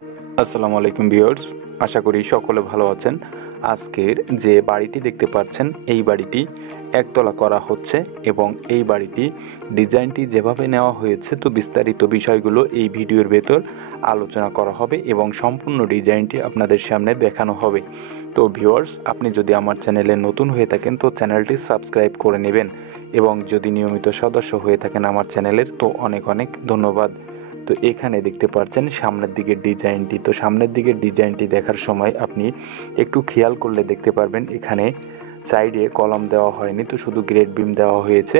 আসসালামু আলাইকুম ভিউয়ার্স, আশা করি সকলে ভালো আছেন। আজকের যে বাড়িটি দেখতে পাচ্ছেন এই বাড়িটি একতলা করা হচ্ছে এবং এই বাড়িটি ডিজাইনটি যেভাবে নেওয়া হয়েছে তো বিস্তারিত বিষয়গুলো এই ভিডিওর ভেতর আলোচনা করা হবে এবং সম্পূর্ণ ডিজাইনটি আপনাদের সামনে দেখানো হবে। তো ভিউয়ার্স, আপনি যদি আমার চ্যানেলে নতুন হয়ে থাকেন তো চ্যানেলটি সাবস্ক্রাইব করে নেবেন এবং যদি নিয়মিত সদস্য হয়ে থাকেন আমার চ্যানেলের তো অনেক অনেক ধন্যবাদ। তো এখানে দেখতে পাচ্ছেন সামনের দিকের ডিজাইনটি। তো সামনের দিকের ডিজাইনটি দেখার সময় আপনি একটু খেয়াল করলে দেখতে পারবেন এখানে সাইডে কলাম দেওয়া হয়নি, তো শুধু গ্রেড বিম দেওয়া হয়েছে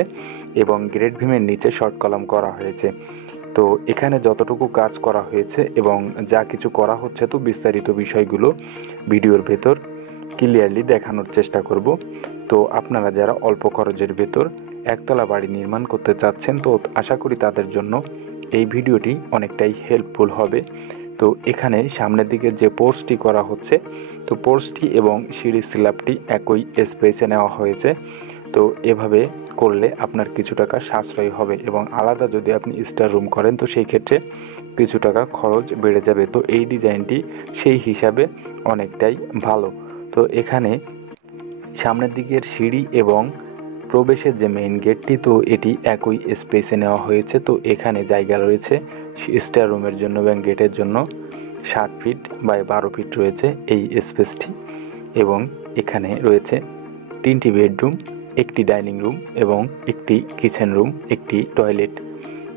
এবং গ্রেড বিমের নিচে শর্ট কলাম করা হয়েছে। তো এখানে যতটুকু কাজ করা হয়েছে এবং যা কিছু করা হচ্ছে তো বিস্তারিত বিষয়গুলো ভিডিওর ভেতর ক্লিয়ারলি দেখানোর চেষ্টা করব। তো আপনারা যারা অল্প খরচের ভেতর একতলা বাড়ি নির্মাণ করতে চাচ্ছেন তো আশা করি তাদের জন্য এই ভিডিওটি অনেকটাই হেল্পফুল হবে। তো এখানে সামনের দিকে যে পোর্চটি করা হচ্ছে তো পোর্চটি এবং সিঁড়ির স্ল্যাবটি একই স্পেসে নেওয়া হয়েছে। তো এভাবে করলে আপনার কিছু টাকা সাশ্রয় হবে এবং আলাদা যদি আপনি স্টার রুম করেন তো সেই ক্ষেত্রে কিছু টাকা খরচ বেড়ে যাবে। তো এই ডিজাইনটি সেই হিসাবে অনেকটাই ভালো। তো এখানে সামনের দিকের সিঁড়ি এবং প্রবেশের যে মেইন গেটটি তো এটি একই স্পেসে নেওয়া হয়েছে। তো এখানে জায়গা রয়েছে স্টার রুমের জন্য এবং গেটের জন্য 7 ফিট বাই 12 ফিট রয়েছে এই স্পেসটি এবং এখানে রয়েছে 3টি বেডরুম, একটি ডাইনিং রুম এবং একটি কিচেন রুম, একটি টয়লেট।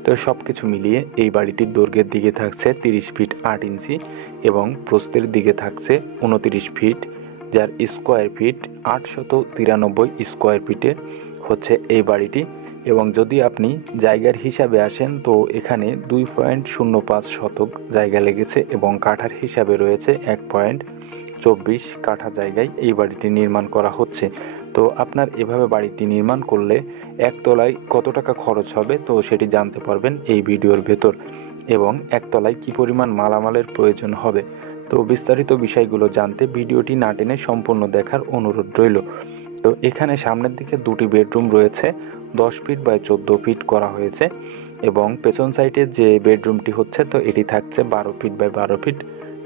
তো সব কিছু মিলিয়ে এই বাড়িটির দৈর্ঘ্যের দিকে থাকছে 30 ফিট 8 ইঞ্চি এবং প্রস্থের দিকে থাকছে 29 ফিট, যার স্কোয়ার ফিট 893 স্কোয়ার ফিটে হচ্ছে এই বাড়িটি। এবং যদি আপনি জায়গার হিসাবে আসেন তো এখানে 2.05 শতক জায়গা লেগেছে এবং কাঠার হিসাবে রয়েছে 1.24 কাঠা জায়গায় এই বাড়িটি নির্মাণ করা হচ্ছে। তো আপনার এভাবে বাড়িটি নির্মাণ করলে একতলায় কত টাকা খরচ হবে তো সেটি জানতে পারবেন এই ভিডিওর ভেতর এবং একতলায় কী পরিমাণ মালামালের প্রয়োজন হবে। তো বিস্তারিত বিষয়গুলো জানতে ভিডিওটি না টেনে সম্পূর্ণ দেখার অনুরোধ রইল। তো এখানে সামনের দিকে 2টি বেডরুম রয়েছে, 10 ফিট বাই 14 ফিট করা হয়েছে এবং পেছন সাইডের যে বেডরুমটি হচ্ছে তো এটি থাকছে 12 ফিট বাই 12 ফিট,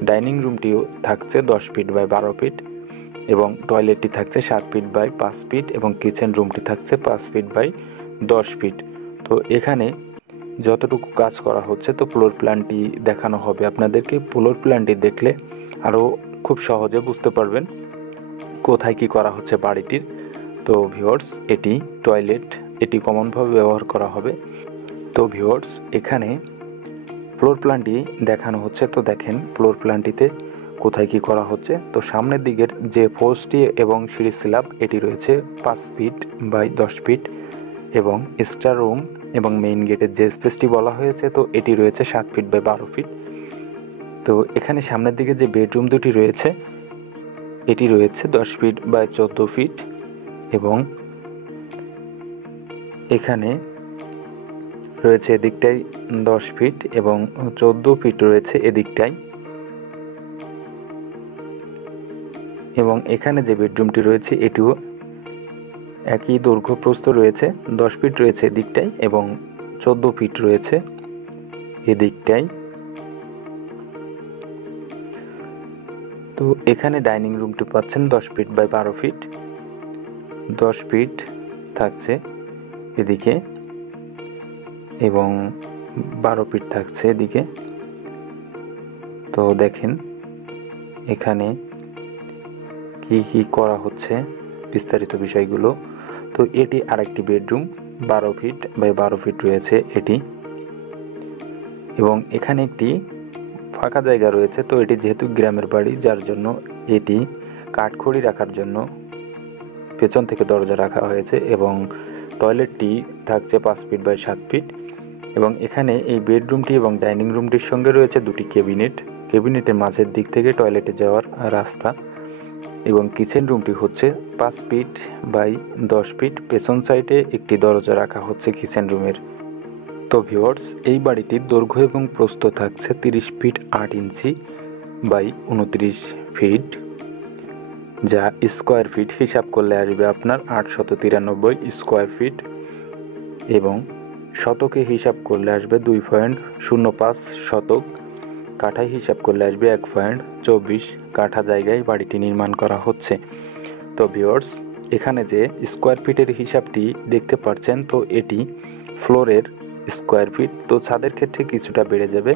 ডাইনিং রুমটিও থাকছে 10 ফিট বাই 12 ফিট এবং টয়লেটটি থাকছে 7 ফিট বাই 5 ফিট এবং কিচেন রুমটি থাকছে 5 ফিট বাই 10 ফিট। তো এখানে যতটুকু কাজ করা হচ্ছে তো ফ্লোর প্ল্যানটি দেখানো হবে আপনাদেরকে। ফ্লোর প্ল্যানটি দেখলে আরও খুব সহজে বুঝতে পারবেন কোথায় কি করা হচ্ছে বাড়িটির। তো ভিউয়ার্স, এটি টয়লেট, এটি কমনভাবে ব্যবহার করা হবে। তো ভিউয়ার্স, এখানে ফ্লোর প্ল্যানটি দেখানো হচ্ছে। তো দেখেন ফ্লোর প্ল্যানটিতে কোথায় কি করা হচ্ছে। তো সামনের দিকের যে পোর্চটি এবং সিঁড়ি স্ল্যাব এটি রয়েছে 5 ফিট বাই 10 ফিট এবং স্টার রুম এবং মেইন গেটের যে স্পেসটি বলা হয়েছে তো এটি রয়েছে 7 ফিট বাই 12 ফিট। তো এখানে সামনের দিকে যে বেডরুম দুটি রয়েছে এটি রয়েছে 10 ফিট বাই 14 ফিট এবং এখানে রয়েছে এদিকটাই 10 ফিট এবং 14 ফিট রয়েছে এদিকটাই এবং এখানে যে বেডরুমটি রয়েছে এটিও একই দৈর্ঘ্য প্রস্থ রয়েছে, 10 ফিট রয়েছে এদিকটাই এবং 14 ফিট রয়েছে এদিকটাই। তো এখানে ডাইনিং রুমটি পাচ্ছেন 10 ফিট বাই 12 ফিট, 10 ফিট থাকছে এদিকে এবং 12 ফিট থাকছে এদিকে। তো দেখেন এখানে কি কি করা হচ্ছে বিস্তারিত বিষয়গুলো। তো এটি আরেকটি বেডরুম, 12 ফিট বাই 12 ফিট রয়েছে এটি এবং এখানে একটি ফাঁকা জায়গা রয়েছে। তো এটি যেহেতু গ্রামের বাড়ি যার জন্য এটি কাঠখড়ি রাখার জন্য পেছন থেকে দরজা রাখা হয়েছে এবং টয়লেটটি থাকছে 5 ফিট বাই 7 ফিট এবং এখানে এই বেডরুমটি এবং ডাইনিং রুমটির সঙ্গে রয়েছে 2টি ক্যাবিনেটের মাঝের দিক থেকে টয়লেটে যাওয়ার রাস্তা এবং কিচেন রুমটি হচ্ছে 5 ফিট বাই 10 ফিট, পেছন সাইডে একটি দরজা রাখা হচ্ছে কিচেন রুমের। তো ভিউয়ার্স, এই বাড়িটির দৈর্ঘ্য এবং প্রস্থ থাকছে 30 ফিট 8 ইঞ্চি বাই 29 ফিট, যা স্কোয়ার ফিট হিসাব করলে আসবে আপনার 893 স্কোয়ার ফিট এবং শতকে হিসাব করলে আসবে 2.05 শতক কাঠায় হিসাব করলে আসবে 1.24 কাঠা জায়গায় বাড়িটি নির্মাণ করা হচ্ছে। তো ভিউয়ার্স, এখানে যে স্কোয়ার ফিটের হিসাবটি দেখতে পাচ্ছেন, তো এটি ফ্লোরের স্কোয়ার ফিট, তো ছাদের ক্ষেত্রে কিছুটা বেড়ে যাবে।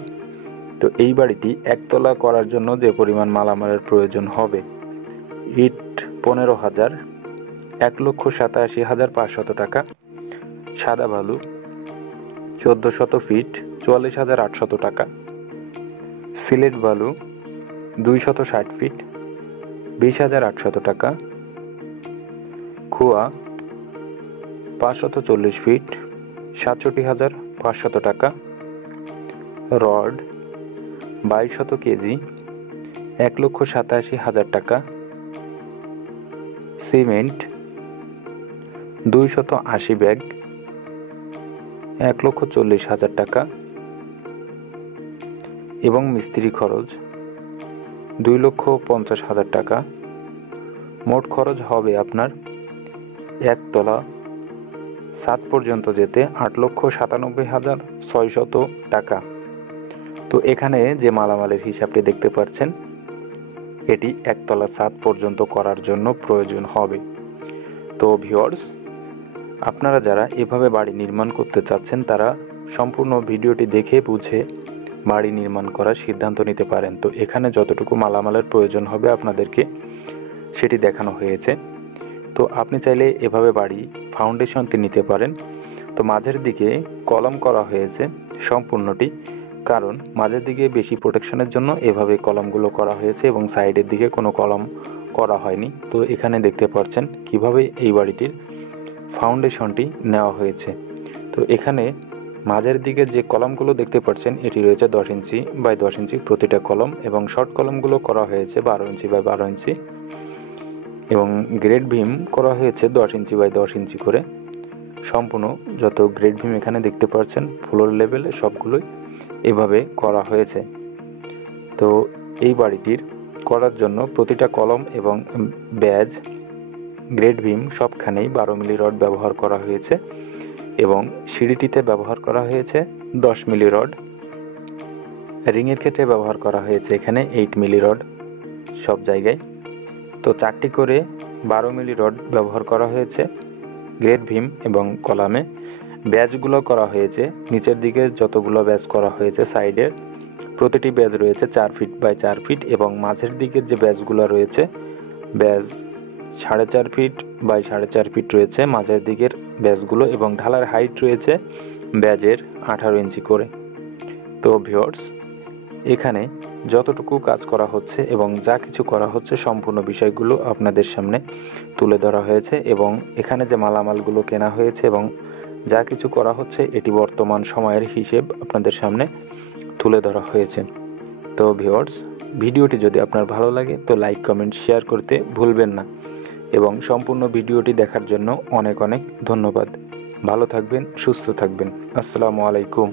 তো এই বাড়িটি একতলা করার জন্য যে পরিমাণ মালামালের প্রয়োজন হবে, ইট 15,000, 1,87,500 টাকা, সাদা বালু 1400 ফিট 44,800 টাকা, সিলেট বালু 260 ফিট 20,800 টাকা, খোয়া 540 ফিট 67,500 টাকা, রড 2200 কেজি 1,87,000 টাকা, সিমেন্ট 280 ব্যাগ 1,40,000 টাকা এবং মিস্ত্রি খরচ 2,50,000 টাকা। মোট খরচ হবে আপনার একতলা ছাদ পর্যন্ত যেতে 8,97,600 টাকা। তো এখানে যে মালামালের হিসাবটি দেখতে পাচ্ছেন, এটি একতলা ছাদ পর্যন্ত করার জন্য প্রয়োজন হবে। তো ভিউয়ার্স, আপনারা যারা এভাবে বাড়ি নির্মাণ করতে চাচ্ছেন, তারা সম্পূর্ণ ভিডিওটি দেখে বুঝে বাড়ি নির্মাণ করার সিদ্ধান্ত নিতে পারেন। তো এখানে যতটুকু মালামালের প্রয়োজন হবে আপনাদেরকে সেটি দেখানো হয়েছে। তো আপনি চাইলে এভাবে বাড়ি ফাউন্ডেশনটি নিতে পারেন। তো মাঝের দিকে কলাম করা হয়েছে সম্পূর্ণটি, কারণ মাঝের দিকে বেশি প্রোটেকশনের জন্য এভাবে কলামগুলো করা হয়েছে এবং সাইডের দিকে কোনো কলাম করা হয়নি। তো এখানে দেখতে পাচ্ছেন কিভাবে এই বাড়িটির ফাউন্ডেশনটি নেওয়া হয়েছে। তো এখানে মাঝের দিকে যে কলামগুলো দেখতে পাচ্ছেন, এটি রয়েছে 10 ইঞ্চি বাই 10 ইঞ্চি প্রতিটা কলম, এবং শর্ট কলমগুলো করা হয়েছে 12 ইঞ্চি বাই 12 ইঞ্চি, এবং গ্রেড ভীম করা হয়েছে 10 ইঞ্চি বাই 10 ইঞ্চি করে। সম্পূর্ণ যত গ্রেড ভীম এখানে দেখতে পাচ্ছেন ফ্লোর লেভেলে সবগুলোই এভাবে করা হয়েছে। তো এই বাড়িটির করার জন্য প্রতিটা কলম এবং ব্যাজ, গ্রেড ভীম সবখানেই 12 মিলি রড ব্যবহার করা হয়েছে, এবং সিঁড়িটিতে ব্যবহার করা হয়েছে 10 মিলি রড। রিংয়ের ক্ষেত্রে ব্যবহার করা হয়েছে এখানে 8 মিলি রড সব জায়গায়। তো 4টি করে 12 মিলি রড ব্যবহার করা হয়েছে গ্রেড ভীম এবং কলামে। ব্যাজগুলো করা হয়েছে নিচের দিকে যতগুলো ব্যাজ করা হয়েছে সাইডের প্রতিটি ব্যাজ রয়েছে 4 ফিট বাই 4 ফিট, এবং মাঝের দিকের যে ব্যাজগুলো রয়েছে ব্যাজ 4.5 ফিট বাই 4.5 ফিট রয়েছে মাঝের দিকের ব্যাজগুলো, এবং ঢালার হাইট রয়েছে ব্যাজের 18 ইঞ্চি করে। তো ভিউয়ার্স, এখানে যতটুকু কাজ করা হচ্ছে এবং যা কিছু করা হচ্ছে সম্পূর্ণ বিষয়গুলো আপনাদের সামনে তুলে ধরা হয়েছে, এবং এখানে যে মালামালগুলো কেনা হয়েছে এবং যা কিছু করা হচ্ছে এটি বর্তমান সময়ের হিসেব আপনাদের সামনে তুলে ধরা হয়েছে। তো ভিউয়ার্স, ভিডিওটি যদি আপনার ভালো লাগে তো লাইক, কমেন্ট, শেয়ার করতে ভুলবেন না, এবং সম্পূর্ণ ভিডিওটি দেখার জন্য অনেক অনেক ধন্যবাদ। ভালো থাকবেন, সুস্থ থাকবেন। আসসালামু আলাইকুম।